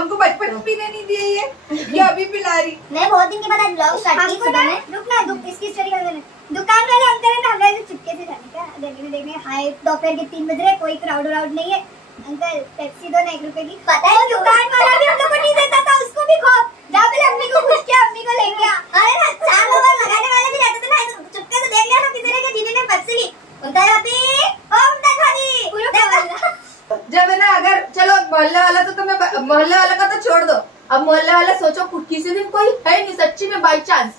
हमको बचपन में पीने नहीं दिए ये अभी पिला रही। मैं बहुत दिन के बाद आज ब्लॉग स्टार्ट की सुबह में। रुक ना, इसकी स्टोरी कर देना। दुकान वाले अंकल है ना, हम लोग चुपके से जाने का देखने हाय दोपहर के 3 बज रहे, कोई क्राउड नहीं है। अंकल पेप्सी दो ना 1 रुपए की। पता है दुकान वाला भी हम लोग को नहीं देता था, उसको भी खो जा पहले अम्मी को पूछ के अम्मी को लेके आ। अरे ना 4 ओवर लगाने वाले भी रहते थे ना, चुपके से देख लिया ना किसी ने कि जीने ने पेप्सी ली। उनका अभी ओम तखानी जब है ना, अगर चलो मोहल्ले वाला तो तुम्हें मोहल्ले वाला का तो छोड़ दो, अब मोहल्ले वाला सोचो किसी दिन कोई है नहीं सच्ची में बाई चांस,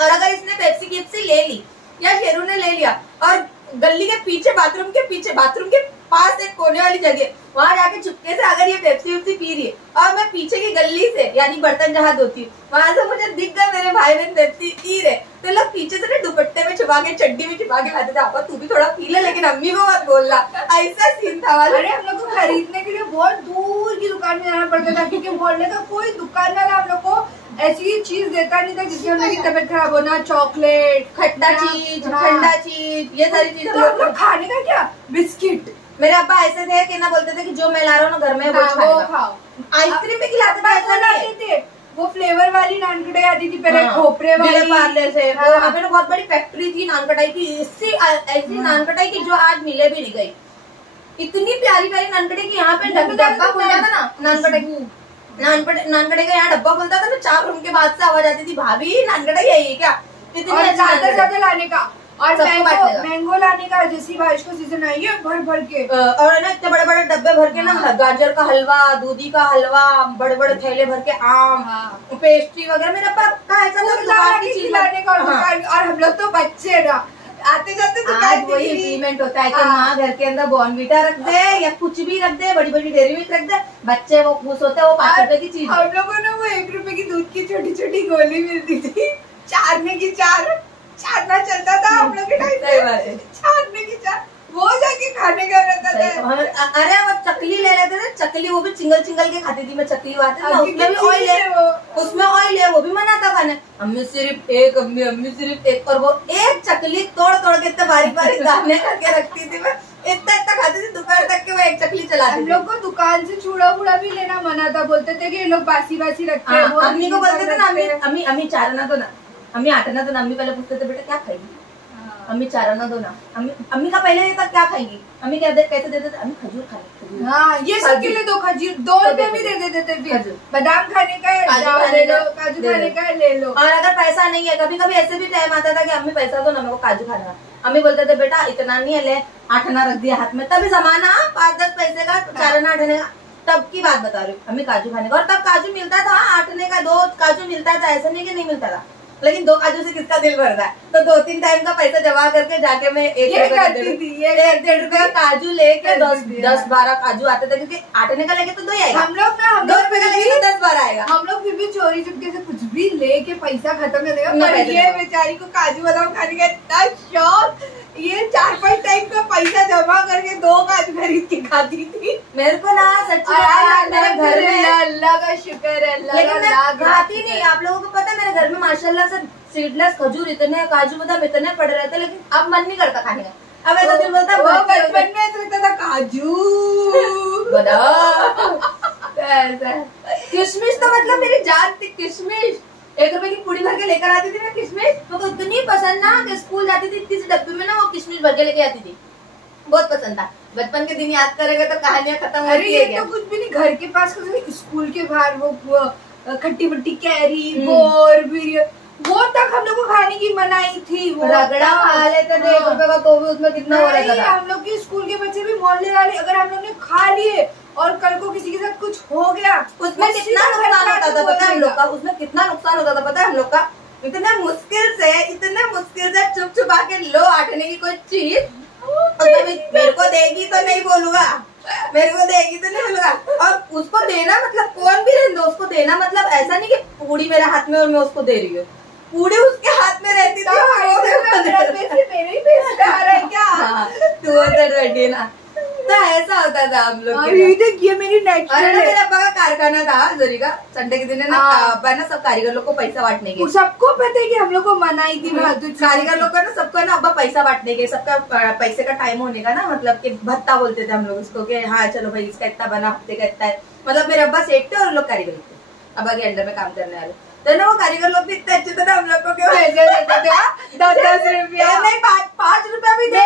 और अगर इसने पेप्सी गिप्सी ले ली या शेरू ने ले लिया और गली के पीछे बाथरूम के पास एक कोने वाली जगह वहां जाके चुपके से अगर ये पेप्सी वेप्सी पी रही है और मैं पीछे की गली से यानी बर्तन जहाँ धोती हूँ वहां से मुझे दिख गया मेरे भाई बहन पेप्सी पी रहे, तो लोग पीछे से ना दुपट्टे में छुपा के चड्डी में छुपा के लाते थे, आपा तू भी थोड़ा पी ले लेकिन अम्मी को मत बोलना, ऐसा सीन था वाला। अरे हम लोग को खरीदने के लिए बहुत दूर की दुकान में जाना पड़ता था, क्योंकि मोहल्ले का कोई दुकान वाला हम लोग को ऐसी चीज देता नहीं था जिससे हम लोग की तबीयत खराब होना। चॉकलेट, खट्टा चीज, ठंडा चीज, ये सारी चीज तो हम लोग खाने का क्या, बिस्किट। मेरे अब्बा ऐसे थे कि ना बोलते थे कि जो मैं ला रहा हूँ ना घर में वो खाओ। आइसक्रीम भी खिलाते थे, ऐसा नहीं थे। वो फ्लेवर वाली नानकटाई आती थी पहले, खोपरे वाली पार्लर से। वो वहाँ पे ना बहुत बड़ी फैक्ट्री थी नानकटाई की, इससे ऐसी नानकटाई की जो आज मिले भी नहीं गई। इतनी प्यारी प्यारी नानकटाई की यहाँ पे डब्बा खुलता था ना, नानकटाई का यहाँ डब्बा खुलता था ना, 4 रूम के बाद से आवाज आती थी, भाभी नानकटाई आई है क्या? इतनी ज्यादा लाने का और मैंगो लाने का, जैसी बारिश का सीजन आई है भर के, और ना इतने बड़े बड़े डब्बे भर के ना गाजर का हलवा, दूधी का हलवा, बड़े बड़े थैले भर के आम, पेस्ट्री वगैरह। मेरे पापा ऐसा लाने का। और हम लोग तो बच्चे ना आते जाते दुकान वही एग्रीमेंट होता है कि माँ घर के अंदर बॉर्नविटा रख दे या कुछ भी रख दे, बड़ी बड़ी डेयरी मिल्क रख दे, बच्चे वो खुश होते हैं। वो 5 रुपए की चीज। हम लोगों ने वो 1 रुपए की दूध की छोटी छोटी गोली मिलती थी, 4 में की 4 छानना चलता था हम लोग के टाइम पे, 4 में की 4 वो जाके खाने का रहता था। अरे वो चकली ले लेते थे, चकली वो भी चिंगल के खाती थी मैं, चकली आती थी उसमें भी ऑयल है, उसमें ऑयल है, वो भी मना था खाने। अम्मी सिर्फ एक, अम्मी सिर्फ एक, और वो एक चकली तोड़ के इतने बारीक दाने करके रखती थी, मैं इतना खाती थी दोपहर तक के वो एक चकली चलाती। हम लोग को दुकान से चूड़ा वूड़ा भी लेना मना था, बोलते थे कि ये लोग बासी रखते हैं। अम्मी को बोलते थे ना, अम्मी चारना दो ना, अम्मी आटना दो ना। अम्मी पहले पूछते थे बेटा क्या खाएगी, अम्मी चारना दो ना। अम्मी का पहले था क्या खाएगी, अम्मी क्या कैसे देते थे, अम्मी खजूर खाने। हाँ ये सबके लिए 2 खजूर 2 रुपए भी दे देते थे, फिर बादाम खाने का ले लो, काजू खाने का ले लो। और अगर पैसा नहीं है, कभी कभी ऐसे भी टाइम आता था कि अम्मी पैसा दो ना मेरे को काजू खाने का। अम्मी बोलते थे बेटा इतना नहीं है, ले 8 आना रख दिया हाथ में, तभी जमाना 5-10 पैसे का 4 आना 8 आने का, तब की बात बता रही हूँ। अम्मी काजू खाने का, और तब काजू मिलता था 8 आने का 2 काजू मिलता था, ऐसा नहीं कि नहीं मिलता था, लेकिन 2 काजू से किसका दिल भर रहा है, तो 2-3 टाइम का पैसा जमा करके जाके मैं 1-1.5 रुपए का काजू लेके 10-12 काजू आते थे, क्योंकि 8 आने का लेके तो 2 ही आएगा। हम लोग ना 2 रुपए का लेके तो 10-12 आएगा। हम लोग फिर भी चोरी चुपके से कुछ भी लेके पैसा खत्म कर देगा, पर ये बेचारी को काजू बादाम खाने का इतना शौक, ये 4-5 टाइम का पैसा जमा करके 2 काजू खरीद के खाती थी। मेरे को ना सच्ची मेरे घर में अल्लाह का शुक्र है, लेकिन मैं खाती नहीं। आप लोगों को पता है मेरे घर में माशाल्लाह से सीडलेस खजूर इतने, काजू बादाम इतने पड़े रहते, लेकिन अब मन नहीं करता खाने का। अब ऐसा दिल बोलता है, बचपन में ऐसा लगता था काजू बादाम। किशमिश तो मतलब मेरी जान थी, किशमिश 1 रुपए की पूड़ी भर के लेकर आती थी ना किशमिश, तो इतनी पसंद ना कि स्कूल जाती थी किसी डब्बे में ना वो किशमिश भर के लेके आती थी, बहुत पसंद था। बचपन के दिन याद करेंगे तो कहानियां खत्म हो रही है। तो कुछ भी नहीं, घर के पास स्कूल के बाहर वो खट्टी मिट्टी कैरी बोर वो तक हम लोग को खाने की मनाई थी। वो रगड़ा खा लेते थे 1 रुपए का, तो भी उसमें कितना हो रहा था। हम लोग की स्कूल के बच्चे भी मोहल्ले वाले, अगर हम लोग ने खा लिए और कल को किसी के साथ कुछ हो गया, उसमें कितना नुकसान होता था पता है हम लोग का, उसमें कितना नुकसान होता था पता है हम लोग का। इतने मुश्किल से चुप छुपा के लो 8 आने की कोई चीज, मेरे को देगी तो नहीं बोलूंगा, मेरे को देगी तो नहीं बोलूंगा। और उसको देना मतलब कौन भी रहने दो, उसको देना मतलब ऐसा नहीं कि पूड़ी मेरे हाथ में और मैं उसको दे रही हूँ, पूड़ी उसके हाथ में रहती थी। मेरे ही पैसे आ रहा है क्या? 220 ना, तो ऐसा होता था हम लोग। ये मेरी नेचुरल मेरे अब्बा का कारखाना था जरी का, संडे के दिन है ना, अपन ना सब कारीगर लोग को पैसा बांटने के, सबको पता है कि हम लोग को मनाई थी कारीगर लोग का ना, सबको ना अब्बा पैसा बांटने के, सबका पैसे का टाइम होने का ना, मतलब कि भत्ता बोलते थे हम लोग उसको, कि हाँ चलो भाई इसका इतना बना, हफ्ते का इतना है, मतलब मेरे अब्बा सेठ थे और लोग कारीगर थे, अब्बा के अंडर में काम करने वाले, तो ना वो कारीगर लोग भी इतने अच्छे थे ना, हम लोग को क्यों पैसे देते थे 10-10 रुपया, नहीं 5 रुपया भी दे,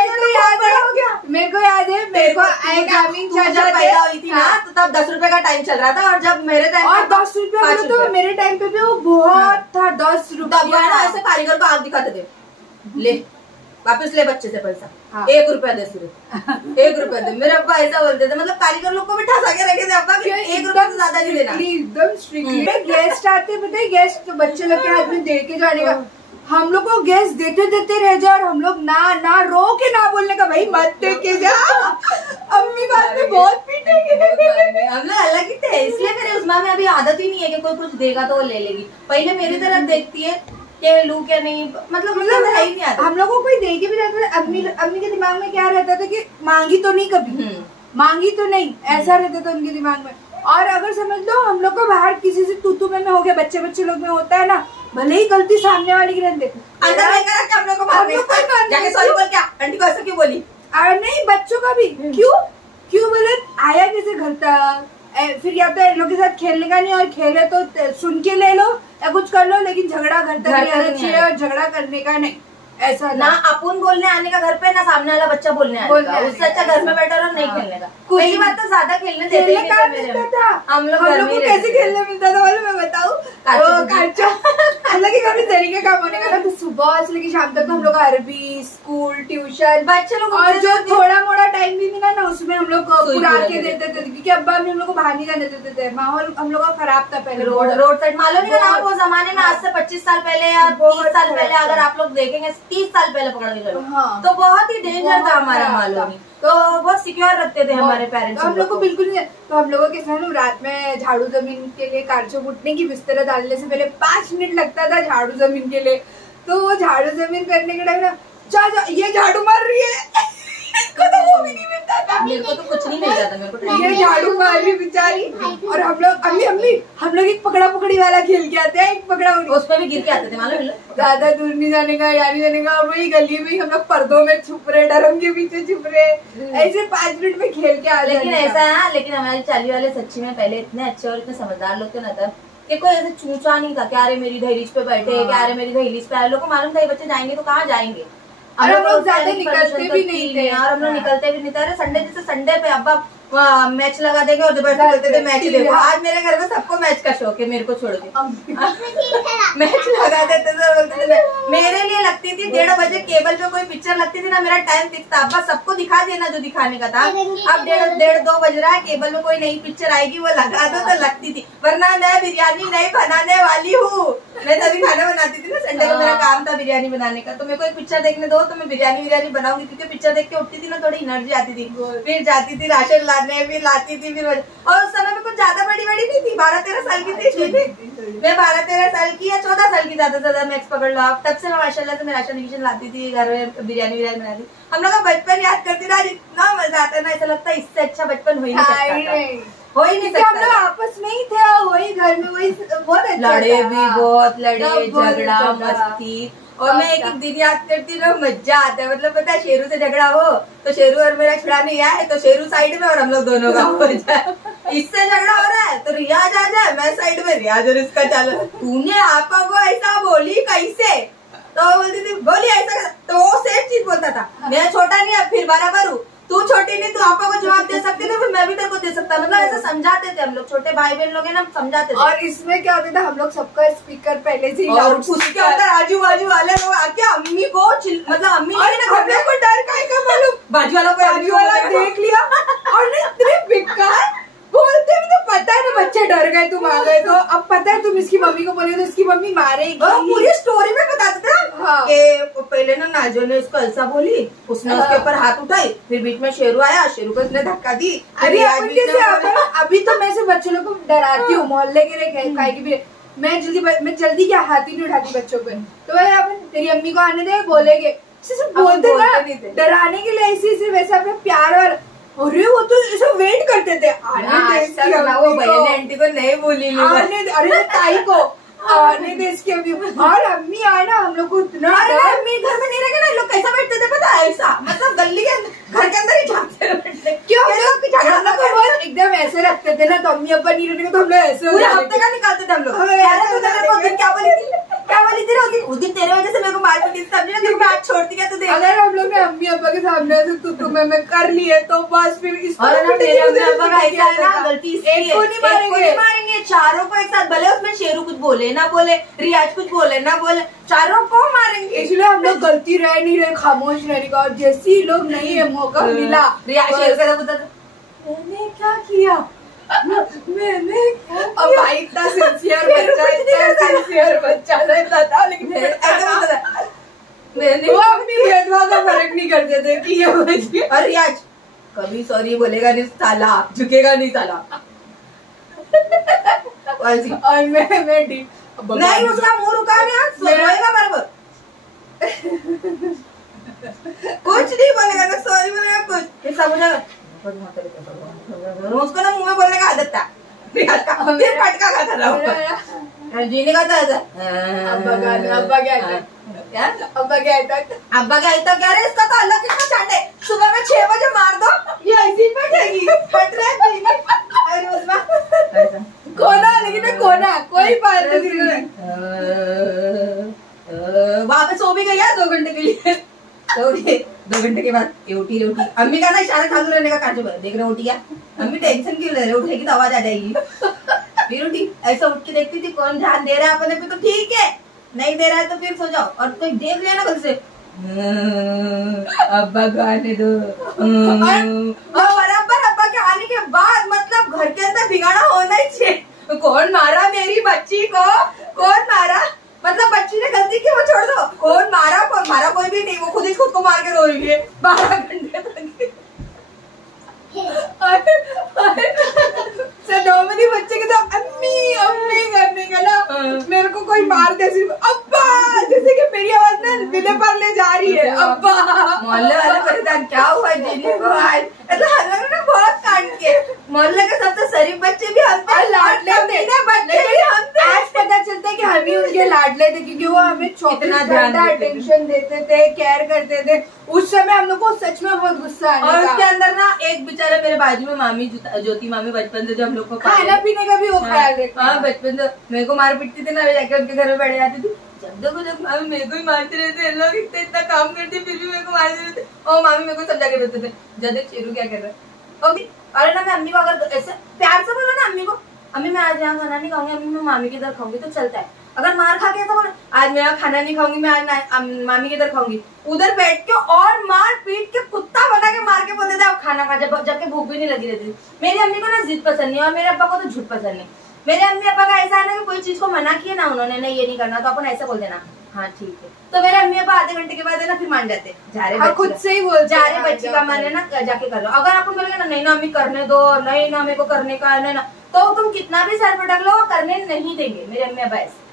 मेरे को याद है, मेरे को पैदा हुई थी ना, तो तब 10 रुपए का टाइम चल रहा था, और जब मेरे टाइम और 10 रुपया तो मेरे टाइम पे भी वो बहुत था, 10 रुपया। ऐसे कारीगर को आग दिखाते थे, ले वापस ले बच्चे से पैसा, 1 रुपया दे, सिर्फ 1 रुपया दे, मेरे अब्बा ऐसा बोलते थे, मतलब कारीगर लोग को भी ठसा के रखे थे अब्बा, 1 रुपया से ज्यादा नहीं देना, एकदम स्ट्रिक्टली। गेस्ट आते पता है, गेस्ट तो बच्चे लोग के हाथ में दे के जाने का, हम लोग को गेस्ट देते रह जाओ, और हम लोग ना रो के ना बोलने का, भाई मत दे के जा, अम्मी बाद में बहुत पीटेंगे। हम लोग अलग ही थे, इसलिए मेरे उस्मा में अभी आदत ही नहीं है कि कोई कुछ देगा तो वो ले लेगी, पहले मेरी तरफ देखती है कि लू क्या नहीं, मतलब है ही नहीं आता। हम लोगों को कोई दे के भी जाता था, अम्मी के दिमाग में क्या रहता था कि मांगी तो नहीं कभी, मांगी तो नहीं, ऐसा रहता था उनके दिमाग में। और अगर समझ लो हम लोग को बाहर किसी से तू में हो गया, बच्चे लोग में होता है ना, भले ही गलती सामने वाले की रहती, अंदर हम लोग को जाके सॉरी बोल, क्या आंटी को ऐसा क्यों बोली, और नहीं बच्चों का भी क्यों बोले, आया कैसे घर तक, फिर या तो इन लोग के साथ खेलने का नहीं, और खेले तो सुन के ले लो या कुछ कर लो, लेकिन झगड़ा घर तक नहीं आना चाहिए, और झगड़ा करने का नहीं, ऐसा ना अपन बोलने आने का घर पे, ना सामने वाला बच्चा बोलने आने का, उससे अच्छा घर में बैठा रहो, नहीं खेलने का। पहली बात तो ज्यादा खेलने देते हम लोग को कैसे खेलने मिलता था मैं बताऊँ, हालांकि कभी तरीके काम होने का ना, तो सुबह से लेकर शाम तक तो हम लोग अरबी, स्कूल, ट्यूशन, बच्चे लोग, और जो थोड़ा मोड़ा टाइम भी मिला ना, उसमें हम लोग पुरा के देते थे, क्योंकि अब्बा हम लोग को बाहर नहीं जाने देते थे, माहौल हम लोग का खराब था पहले, रोड साइड मालूम नहीं था वो जमाने में, आज से 25 साल पहले या 30 साल पहले, अगर आप लोग देखेंगे 30 साल पहले पकड़ के चलो, तो बहुत ही डेंजर था हमारा मालूम, तो बहुत सिक्योर रखते थे हमारे पेरेंट्स, हम लोग को बिल्कुल नहीं। तो हम लोगों के साथ रात में झाड़ू जमीन के लिए, कारचो उठने की बिस्तर डालने से पहले 5 मिनट लगता था झाड़ू जमीन के लिए, तो वो झाड़ू जमीन करने के टाइम ना, ये झाड़ू मार रही है, इसको तो वो भी नहीं मिलता था, मेरे को तो कुछ नहीं मिल जाता, मेरे को ये झाड़ू मार रही बेचारी, और हम लोग हम लोग एक पकड़ा पकड़ी वाला खेल के आते हैं, एक पकड़ा पकड़ी, उसमें भी गिर के आते थे मालूम, ज्यादा दूर नहीं जाने का, या नहीं जाने का, वही गली में हम लोग पर्दों में छुप रहे, डरम के पीछे छुप रहे, ऐसे 5 मिनट में खेल के आ रहे। लेकिन ऐसा है, लेकिन हमारे चाली वाले सच्ची में पहले इतने अच्छे और इतने समझदार लोग थे ना, तब कि कोई ऐसे चूचा नहीं था, क्या अरे मेरी दहलीज पे बैठे, क्या अरे मेरी दहलीज पे, लोग को मालूम था ये बच्चे जाएंगे तो कहाँ जाएंगे, और हम लोग ज्यादा निकलते भी नहीं थे, और हम लोग निकलते भी नहीं थे। संडे जैसे संडे पे अब्बा मैच लगा देंगे और जबरदस्ती कहते थे मैच देखो, आज मेरे घर में सबको मैच का शौक है, मेरे को छोड़ के मैच लगा देते थे, बोलते थे मेरे लिए लगती थी 1:30 बजे केबल पे कोई पिक्चर लगती थी ना, मेरा टाइम दिखता, अब्बा सबको दिखा देना जो दिखाने का था, अब 1:30-2 बज रहा है, केबल में कोई नई पिक्चर आएगी वो लगा दो, तो लगती थी, वरना मैं बिरयानी नहीं बनाने वाली हूँ, मैं तभी खाना बनाती थी ना, संडे को मेरा काम था बिरयानी बनाने का, तो मेरे को एक पिक्चर देखने दो तो मैं बिरयानी बनाऊंगी, क्योंकि पिक्चर देख के उठती थी ना, थोड़ी एनर्जी आती थी, फिर जाती थी राशन लाने, फिर लाती थी, फिर और उस समय में कुछ ज्यादा बड़ी नहीं थी, 12-13 साल की थी, मैं 12-13 साल की या 14 साल की ज्यादा मैक्स पकड़ लो आप, तब से मैं माशाल्लाह से मैं राशन लाती थी, घर में बिरयानी बनाती, हम लोग का बचपन याद करती ना, इतना मजा आता है ना, ऐसा लगता है इससे अच्छा बचपन हो ही नहीं सकता, हो ही नहीं सकता, हम लोग आपस में ही थे, वही घर में वही बहुत लड़े भी, बहुत लड़े, झगड़ा मस्ती, और मैं एक दिन याद करती हूँ, मजा आता है, मतलब पता है शेरू से झगड़ा हो तो शेरू और मेरा छुड़ाने आए, तो शेरू साइड में और हम लोग दोनों का हो जाए, इससे झगड़ा हो रहा है तो रियाज आ जाए, मैं साइड में, रियाज और इसका चलो, तूने आपा को ऐसा बोली कैसे, तो बोलती थी बोली ऐसा, तो वो सेम चीज बोलता था, मैं छोटा नहीं अब फिर बराबर हूँ, तू छोटी नहीं, तू आपा को जवाब दे सकती थी, फिर मैं भी तेरे को दे सकता, मतलब ऐसा समझाते थे हम लोग, छोटे भाई बहन लोग है ना, समझाते थे। और इसमें क्या होता था, हम लोग सबका स्पीकर पहले से ही, और उसके अंदर आजू बाजू वाले लोग आके अम्मी को मतलब अम्मी हम लोग को डर का मालूम, बाजू वाला देख लिया, और इतने बेकार बोलते भी, तो पता है ना बच्चे डर गए, तुम आ गए, तो अब पता है तुम इसकी मम्मी को बोले तो इसकी मम्मी मारेगी, पूरी स्टोरी में बताते थे। हाँ। पहले ना नाजो ने उसको ऐसा बोली, उसने उसके ऊपर हाथ उठाई, फिर बीच में शेरू आया, शेरू को उसने धक्का दी, अभी तो मैं से बच्चों लोग को डराती हूँ, मोहल्ले के भी, मैं जल्दी क्या हाथ ही नहीं उठाती बच्चों पे, तो अपन तेरी अम्मी को आने दे, बोलेंगे बोलते ना, डराने के लिए ऐसे वैसे अपने प्यार और, अरे वो तो ऐसा वेट करते थे, वो बहन आंटी को मैं नहीं बोली अरे ताई को आने दे इसके अभी। और अम्मी आना हम लोग को इतना अम्मी घर में नहीं रहे ना, लोग कैसा बैठते थे पता है, ऐसा मतलब गली के घर के अंदर ही झांकते बैठते। क्यों खाना को बहुत एकदम ऐसे रखते थे ना, तो अम्मी अब्बा नहीं रहने तो हम लोग ऐसे पूरे हफ्ते का निकालते थे हम लोग। क्या बोली थी उस दिन तेरे वजह से मेरे को मार पीटी समझी ना, मैं आज छोड़ती क्या तुझे। अगर हम लोग ने अम्मी अब्बा के सामने से तुम्हें मैं कर लिए तो बस फिर इस गलती मारेंगे चारों को एक साथ, भले उसमें शेरू कुछ बोले ना बोले, रियाज कुछ बोले ना बोले, चारों को मारेंगे। इसलिए हम लोग गलती रह नहीं रहे, खामोश रहने का। और जैसे ही लोग नहीं है मौका मिला, रियाज शेरू का मैंने क्या किया, मैंने अब भाई इतना सिंसियर बच्चा रहता था, लेकिन मैंने वो अपनी भेदभाव का फर्क नहीं करते थे कि ये बच्ची। और रियाज कभी सॉरी बोलेगा नहीं साला, झुकेगा नहीं साला। और मैं नहीं, उसका मुंह रुका नहीं, सोएगा बराबर। कुछ नहीं बोलेगा ना, सॉरी बोलेगा कुछ सब हो जाएगा। उसको ना मुंह में बोलने का आदत था, फिर पटका खाता था जीने का था। अब्बा क्या कह रहे, इसका तो अल्लाह कितना चांटे, सुबह में 6 बजे मार दो, ये ऐसी बैठेगी फट रहे। कोना, लेकिन कोना कोई बात नहीं, वहां पे सो भी गई है 2 घंटे के लिए। तो 2 घंटे के बाद रोटी अम्मी का ना इशारा चालू रहने का, काटो देख रहे उठी क्या, अम्मी टेंशन क्यों ले रहे, उठेगी तो आवाज आ जाएगी। फिर उठी, ऐसा उठ के देखती थी कौन ध्यान दे रहा है अपने पे तो ठीक है, नहीं दे रहा है तो फिर सो जाओ। और कोई देख लिया ना घर से, अब्बा को आने दो। और बराबर अब्बा के आने के बाद मतलब घर के अंदर बिगाड़ा होना ही चाहिए। कौन मारा मेरी बच्ची को, कौन मारा, मतलब बच्ची ने गलती की वो छोड़ दो, कौन मारा कोई भी नहीं, वो खुद को मार के रोएंगे 12 घंटे तक। नॉर्मली बच्चे के तो अम्मी करने का ना, मेरे को कोई मार दे सिर्फ अब्बा, जैसे कि मेरी आवाज ना विले पर ले जा रही है, अब्बा। मोहल्ले वाले परेशान, क्या हुआ जीने को आज, मतलब हम लोग ना बहुत कांड के, मोहल्ले के सबसे शरीफ बच्चे भी हम पे लाडले थे, बच्चे भी हम पे। आज पता चलता है कि हम ही उनके लाडले थे, क्योंकि वो हमें 24 घंटा अटेंशन देते थे, केयर करते थे। उस समय हम लोग को सच में बहुत गुस्सा आया। और उसके अंदर ना एक बेचारा मेरे बाजू में मामी ज्योति मामी बचपन से जो हम लोग को खाना पीने का भी वो ख्याल रखते। हाँ बचपन से मेरे को मार पीटती थी ना, जाके उनके घर में बैठ जाती थी, जब देखो जब मामी मेरे को ही मारते रहते, लोग इतना काम करते फिर भी मेरे को मारते रहते। और मामी मेरे को समझा के देते थे, जब शेरू क्या कर रहा है। अरे ना मैं अम्मी को अगर ऐसे प्यार से बोलो ना अम्मी को, अम्मी मैं आज यहाँ खाना नहीं खाऊंगी, अम्मी मैं मामी के इधर खाऊंगी तो चलता है। अगर मार खा के ऐसा बोलो, आज मैं यहाँ खाना नहीं खाऊंगी, मैं आज मामी के इधर खाऊंगी, उधर बैठ के और मार पीट के कुत्ता बना के मार के बोलते थे अब खाना खा, जबकि भूख भी नहीं लगी रहती। मेरी अम्मी को ना जिद पसंद नहीं और मेरे अब्बा को तो झूठ पसंद नहीं। मेरे अम्मी अब्बा का ऐसा है ना कि कोई चीज को मना किया ना उन्होंने, नहीं ये नहीं करना, तो अपन ऐसे बोल देना हाँ ठीक है, तो मेरे अम्मी अब्बा आधे घंटे के बाद है ना फिर मान जाते, जा रहे खुद से ही बोल, जा रहे बच्चे का मन है ना जाके कर लो। अगर अपन बोलेंगे ना नहीं ना अम्मी करने दो, नहीं ना मेरे को करने का है ना, तो तुम कितना भी सर पटक लो करने नहीं देंगे। मेरे अम्मी अब्बा ऐसे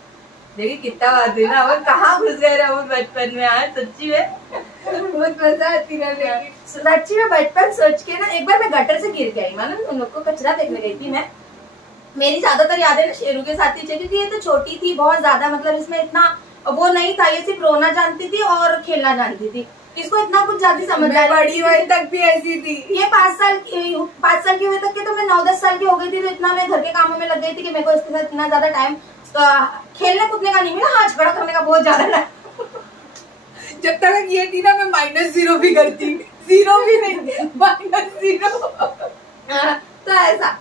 देखिए कितना बात है ना, वो कहाँ घुस गए रहे बचपन में। आज सच्ची में बहुत मजा आती है, सच्ची में बचपन सोच के ना। एक बार मैं गटर से गिर के आई, मालूम उन लोग को कचरा देखने गई थी मैं। मेरी ज्यादातर यादें ना शेरू के साथ ही, क्योंकि ये तो छोटी थी बहुत ज्यादा, मतलब इसमें इतना वो नहीं था, ये सिर्फ रोना जानती थी और खेलना जानती थी, इसको इतना कुछ ज्यादा समझदारी। बड़ी हुई तक भी ऐसी थी, ये 5 साल की हुई तक के, तो मैं 9-10 साल की हो गई थी, तो इतना मैं घर के कामों में लग गई थी कि मेरे को इसके साथ इतना ज्यादा टाइम खेलने कूदने का नहीं मिला। हाँ झगड़ा करने का बहुत ज्यादा टाइम। जब तक ये थी ना मैं -0 भी करती, 0 भी नहीं, -0। तो ऐसा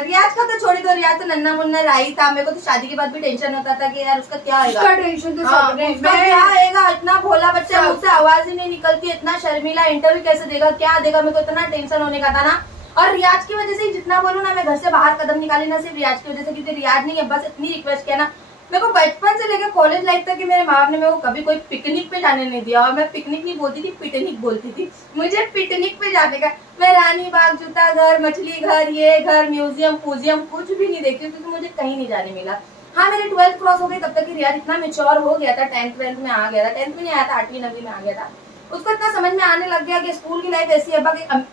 रियाज का तो छोड़ी, तो रियाज तो नन्ना मुन्ना राही था। मेरे को तो शादी के बाद भी टेंशन होता था कि यार उसका क्या आएगा, उसका टेंशन तो सबने, क्या आएगा, इतना भोला बच्चा, मुझसे आवाज ही नहीं निकलती, इतना शर्मिला, इंटरव्यू कैसे देगा, क्या देगा, मेरे को इतना टेंशन होने का था ना। और रियाज की वजह से जितना बोलूँ ना, मैं घर से बाहर कदम निकाली ना सिर्फ रियाज की वजह से, क्योंकि रियाज नहीं अब्बा से इतनी रिक्वेस्ट किया ना, मेरे को बचपन से लेकर कॉलेज लाइफ तक कि मेरे माँ बाप ने मेरे को कभी कोई पिकनिक पे जाने नहीं दिया। और मैं पिकनिक नहीं बोलती थी, पिटनिक बोलती थी, मुझे पिकनिक पे जाने का। मैं रानी बाग, जूता घर, मछली घर, ये घर, म्यूजियम पूजियम कुछ भी नहीं देखी, क्योंकि मुझे कहीं नहीं जाने मिला। हाँ मेरी 12th क्रॉस हो गई, तब तक कि रियाज इतना मेच्योर हो गया था, 10th में आ गया था, 10th में नहीं आया था, 8वीं 9वीं में आ गया था। उसको इतना समझ में आने लग गया कि स्कूल की लाइफ ऐसी है कि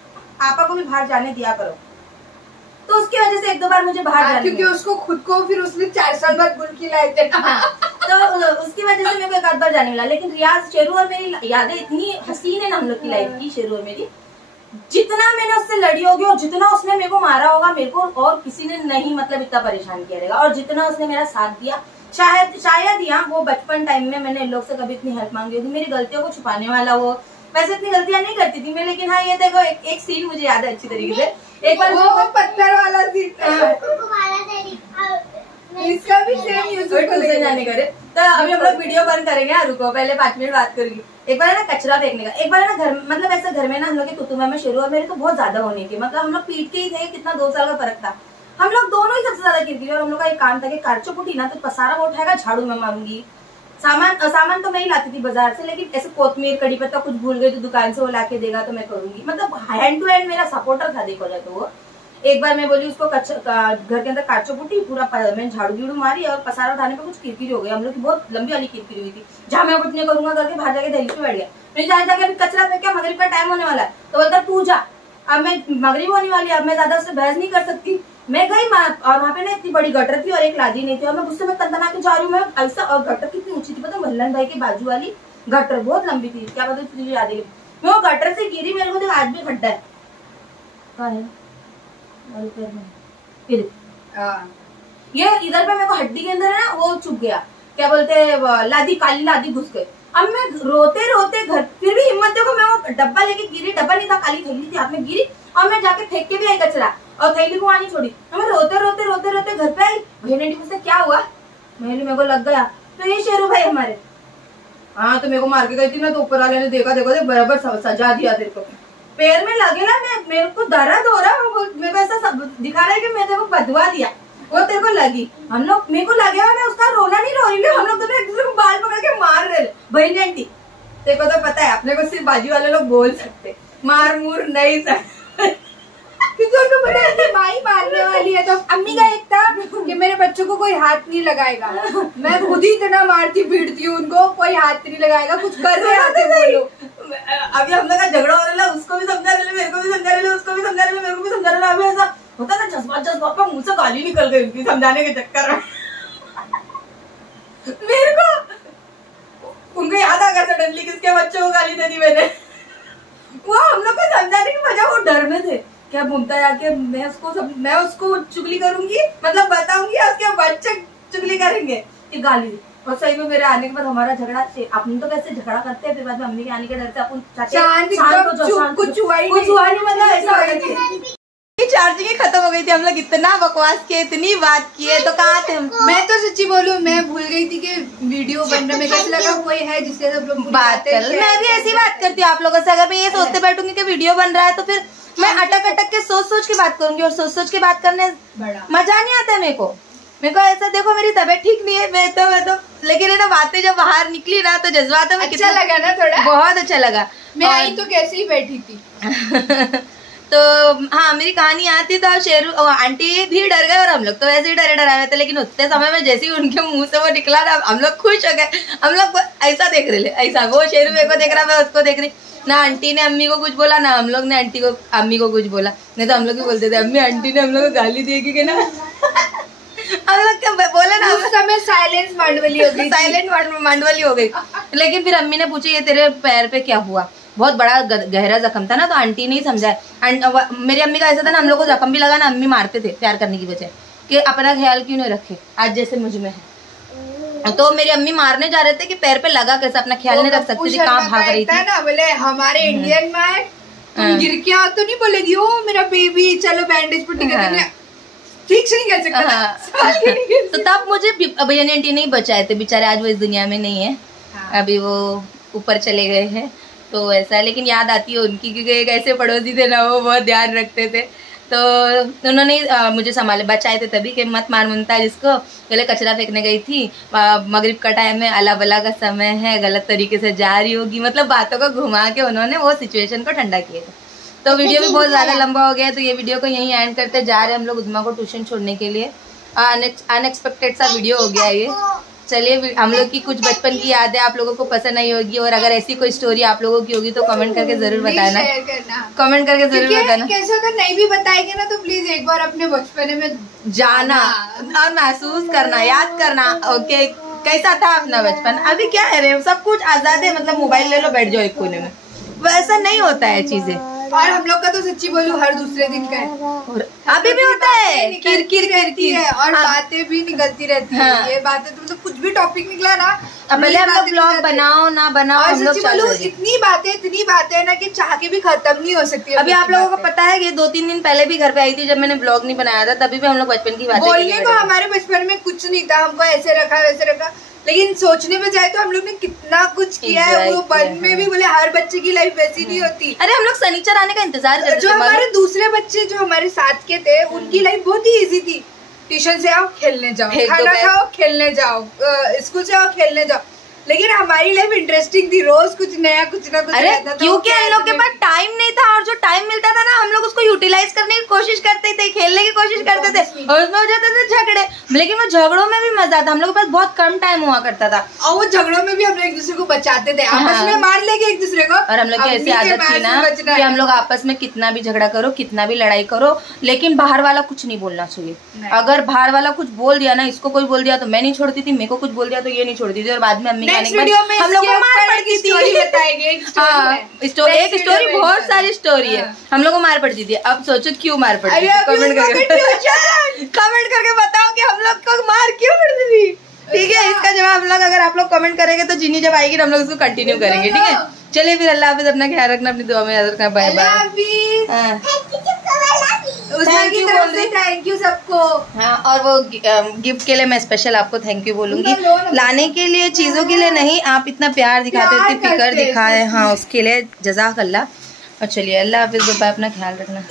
आपा को भी बाहर जाने दिया करो। तो उसकी वजह से 1-2 बार मुझे बाहर जाना, क्योंकि उसको खुद को फिर उसने 4 साल बाद बुल्की लाए थे। तो उसकी वजह से मेरे को 1 आध बार जाने मिला। लेकिन रियाज, शेरू और मेरी यादें इतनी हसीन है ना हम लोग की लाइफ की, शेरू और मेरी। जितना मैंने उससे लड़ी होगी और जितना उसने मेरे को मारा होगा, मेरे को और किसी ने नहीं मतलब इतना परेशान किया रहेगा। और जितना उसने मेरा साथ दिया, शायद यहाँ वो बचपन टाइम में मैंने इन लोग से कभी इतनी हेल्प मांगी होगी। मेरी गलतियों को छुपाने वाला वो, वैसे इतनी गलतियां नहीं करती थी मैं, लेकिन हाँ ये देखो एक सीन मुझे याद है अच्छी तरीके से। एक बार वो पत्थर वाला सीन, इसका भी सेम यूज जाने करे। तो अभी हम लोग वीडियो बंद करेंगे, रुको पहले 5 मिनट बात करेंगे। एक बार है ना कचरा फेंकने का, एक बार है ना घर, मतलब ऐसे घर में ना हम लोग के कुतुब में शेरू और मेरे तो बहुत ज्यादा होने की, मतलब हम लोग पीट के ही थे, कितना 2 साल का फर्क था। हम लोग दोनों ही सबसे ज्यादा किरकिरी, और हम लोग का एक काम था कि कारचो पुटी ना तो पसारा वो उठाएगा, झाड़ू में मारूंगी। सामान तो मैं ही लाती थी बाजार से, लेकिन ऐसे कोतमीर कड़ी पत्ता कुछ भूल गई तो दुकान से वो लाके देगा तो मैं करूंगी। मतलब हैंड टू हैंड मेरा सपोर्टर था देखो जाए तो वो। एक बार मैं बोली उसको घर के अंदर कारचो पुटी, पूरा मैंने झाड़ू मारी और पसारा उठाने पे कुछ किरकिरी हो गई। हम लोग की बहुत लंबी वाली किरकिरी हुई थी, जहाँ मैं कुछ नहीं करूंगा करके बाहर जाके दहलीज पे बैठ गया। मैं जाने जाके अभी कचरा फेंक, मगरिब का टाइम होने वाला है, तो बोलता तू जा, अब मैं मगरिब होने वाली है, अब मैं ज्यादा उससे बहस नहीं कर सकती। मैं गई और वहाँ पे ना इतनी बड़ी गटर थी और एक लादी नहीं थी, और मैं गुस्से में तनतना के जा रही हूँ मैं ऐसा। और गटर कितनी ऊंची थी पता, मल्लन भाई के बाजू वाली गटर बहुत लंबी थी, क्या पता तुझे याद है। मैं वो गटर से गिरी, मेरे को आज भी खड्डा है, ये इधर पे मेरे को हड्डी के अंदर है ना वो चुभ गया, क्या बोलते लादी, काली लादी घुस गई। अब मैं रोते रोते घर, फिर भी हिम्मत देखो, मैं वो डब्बा लेके गिरी, डब्बा नहीं था काली थैली थी हाथ में, गिरी और मैं जाके फेंक के भी आई कचरा और थैली को आनी छोड़ी। मैं रोते रोते घर पे आई, बहन आंटी मुझसे क्या हुआ, मेरे को लग गया। तो ये शेरू भाई हमारे, हाँ तो मेरे को मार के गई थी ना, तो ऊपर वाले ने देखा देखो बराबर सजा दिया तेरे को, पैर में लगे ना, मेरे को दर्द हो रहा, मेरे को ऐसा दिखा रहा है कि मैं तेरे को बदवा दिया, वो तेरे को लगी। हम लोग, मेरे को लगे और मैं उसका रोना नहीं रो रही, हम लोग दोनों एक दूसरे को बाल पकड़ के मार रहे। बहन आंटी तेरे को तो पता है, अपने को सिर्फ बाजू वाले लोग बोल सकते, मार मूर नहीं सकते, क्योंकि उनको पता है कि माई मारने वाली है। तो अम्मी का एक था कि मेरे बच्चों को कोई हाथ नहीं लगाएगा, मैं खुद ही इतना मारती पीटती हूँ उनको, कोई हाथ नहीं लगाएगा, कुछ कर रहे आते बोलो। अभी हम लोग का झगड़ा हो रहा है, उसको भी समझा रहे, मेरे को भी समझा रहे, उसको भी समझा रहे, मेरे को भी समझा रहे। अभी ऐसा होता ना जज्बात पर मुंह से गाली निकल गई उनकी समझाने के चक्कर में। मेरे को उनको याद आ गया सडनली किसके बच्चों को गाली दे दी मैंने। वो हम लोग को समझाने की वजह वो डर में थे, क्या घूमता जाके मैं उसको चुगली करूंगी, मतलब बताऊंगी, उसके बच्चे चुगली करेंगे कि गाली दी। और सही में मेरे आने के बाद हमारा झगड़ा, अपन तो कैसे झगड़ा करते हैं, फिर बाद में मम्मी के आने के डर से अपन कुछ हुआ नहीं, मतलब ऐसा हो गया। चार्जिंग ही खत्म हो गई थी, हम लोग इतना बकवास किए, इतनी बात किए, तो कहाँ थे हम। मैं तो सच्ची बोलूं, मैं भूल गई थी कि वीडियो बनने में कैसे लगा कोई है जिससे सब लोग बात कर। मैं भी ऐसी बात करती हूँ आप लोगों से, अगर मैं ये सोचते बैठूंगी कि वीडियो बन रहा है तो फिर मैं अटक के सोच के बात करूंगी, और सोच के बात करने मजा नहीं आता है मेरे को ऐसा। देखो मेरी तबीयत ठीक नहीं है, मैं तो लेकिन है ना, बातें जब बाहर निकली ना तो जज्बातों में अच्छा लगा ना, थोड़ा बहुत अच्छा लगा। मैं आई तो कैसे ही बैठी थी। तो हाँ, मेरी कहानी आती तो शेरू आंटी भी डर गए और हम लोग तो वैसे ही डरे थे, लेकिन उतने समय में जैसे ही उनके मुंह से वो निकला ना, हम लोग खुश हो गए। हम लोग ऐसा देख रहे, ऐसा वो शेरू मेरे को देख रहा, मैं उसको देख रही, ना आंटी ने अम्मी को कुछ बोला, ना हम लोग ने अम्मी को कुछ बोला। नहीं तो हम लोग भी बोलते थे, अम्मी आंटी ने हम लोग को गाली देगी कि ना। हम लोग क्या बोले ना, उस समय साइलेंस मांडवली हो गई, साइलेंट मांडवली हो गई। लेकिन फिर अम्मी ने पूछा, ये तेरे पैर पे क्या हुआ, बहुत बड़ा गहरा जख्म था ना, तो आंटी ने ही समझाया। मेरी अम्मी का ऐसा था ना, हम लोग को जख्म भी लगा ना, अम्मी मारते थे प्यार करने की वजह, कि अपना ख्याल क्यों नहीं रखे, आज जैसे मुझ में है। तो मेरी अम्मी मारने जा रहे थे कि पैर पे लगा कैसे, अपना ख्याल नहीं रख सकती थी, कहाँ भाग रही थी ना। बोले हमारे इंडियन में गिर के आओ तो नहीं बोलेगी, ओ मेरा बेबी चलो बैंडेज पट्टी कर देंगे, ठीक से नहीं कर सकता। तो तब मुझे भैया आंटी नहीं बचाए थे बेचारे, आज वो इस दुनिया में नहीं है, अभी वो ऊपर चले गए हैं। तो ऐसा है, लेकिन याद आती है उनकी, क्योंकि एक ऐसे पड़ोसी थे ना, वो बहुत ध्यान रखते थे। तो उन्होंने मुझे संभाले, बचाए थे तभी कि मत मार मुनता जिसको, पहले कचरा फेंकने गई थी, मगरिब का टाइम है, अला बला का समय है, गलत तरीके से जा रही होगी, मतलब बातों को घुमा के उन्होंने वो सिचुएशन को ठंडा किया था। तो वीडियो भी बहुत ज़्यादा लंबा हो गया, तो ये वीडियो को यहीं एंड करते जा रहे हैं हम लोग उज़्मा को ट्यूशन छोड़ने के लिए। अनएक्सपेक्टेड सा वीडियो हो गया ये, चलिए, हम लोग की कुछ बचपन की यादें आप लोगों को पसंद आई होगी, और अगर ऐसी कोई स्टोरी आप लोगों की होगी तो कमेंट करके जरूर बताना, कमेंट करके जरूर बताना। कैसे अगर नहीं भी बताएंगे ना तो प्लीज एक बार अपने बचपन में जाना और महसूस करना, याद करना। ओके, कैसा था अपना बचपन? अभी क्या है रे, सब कुछ आजाद है, मतलब मोबाइल ले लो बैठ जाओ एक कोने में, वैसा नहीं होता है चीजें। और हम लोग का तो सच्ची बोलूं हर दूसरे दिन का है, अभी भी होता है, किरकिर रहती है और बातें भी निकलती रहती है। ये बातें तो मतलब कुछ भी टॉपिक निकला ना, भले हम लोग ब्लॉग बनाओ ना बनाओ, हम लोग इतनी बातें है ना कि चाह के भी खत्म नहीं हो सकती। अभी आप लोगों को पता है कि 2-3 दिन पहले भी घर पे आई थी जब मैंने ब्लॉग नहीं बनाया था, तभी भी हम लोग बचपन की बातें बोलने को हमारे बचपन में कुछ नहीं था, हमको ऐसे रखा वैसे रखा, लेकिन सोचने में जाए तो हम लोग ने कितना कुछ किया है। वो वन में भी बोले हर बच्चे की लाइफ वैसी नहीं होती। अरे हम लोग शनिचर आने का इंतजार करते थे। जो हमारे दूसरे बच्चे जो हमारे साथ के थे उनकी लाइफ बहुत ही इजी थी। ट्यूशन से आओ खेलने जाओ, खाना खाओ खेलने जाओ, स्कूल से आओ खेलने जाओ, लेकिन हमारी लाइफ इंटरेस्टिंग थी, रोज कुछ नया कुछ ना कुछ रहता था। क्योंकि हम लोग के पास टाइम नहीं था, और जो टाइम मिलता था ना हम लोग उसको यूटिलाइज करने की कोशिश करते थे, खेलने की कोशिश करते थे, और उसमें हो जाते थे झगड़े। लेकिन वो झगड़ों में भी मजा था, हम लोग के पास बहुत कम टाइम हुआ करता था, और वो झगड़ों में भी हम लोग एक दूसरे को बचाते थे, आपस में मार लेके एक दूसरे को। और हम लोग की ऐसी आदत थी ना कि हम लोग आपस में कितना भी झगड़ा करो, कितना भी लड़ाई करो, लेकिन बाहर वाला कुछ नहीं बोलना चाहिए। अगर बाहर वाला कुछ बोल दिया ना, इसको कोई बोल दिया तो मैं नहीं छोड़ती थी, मेरे को कुछ बोल दिया तो ये नहीं छोड़ती थी, और बाद में अम्मी हम लोग को मार पड़ती थी। एक स्टोरी, बहुत सारी स्टोरी है, हम लोग को मार पड़ती थी। अब सोचो क्यों मार पड़ती थी, कमेंट करके बताओ कि हम लोग को मार क्यों पड़ती थी। ठीक है, इसका जवाब हम लोग, अगर आप लोग कमेंट करेंगे तो जिनी जब आएगी हम लोग उसको कंटिन्यू करेंगे। ठीक है, चलिए फिर अल्लाह हाफिज, अपना ख्याल रखना, अपनी दुआ में याद रखना, बाय बाय। थैंक यू सबको। हाँ, और वो गिफ्ट के लिए मैं स्पेशल आपको थैंक यू बोलूंगी, लाने के लिए, चीजों के लिए नहीं, आप इतना प्यार दिखाते हो, इतनी फिक्र दिखाए, हाँ उसके लिए जज़ाक अल्लाह। और चलिए अल्लाह हाफिज, बाय, अपना ख्याल रखना।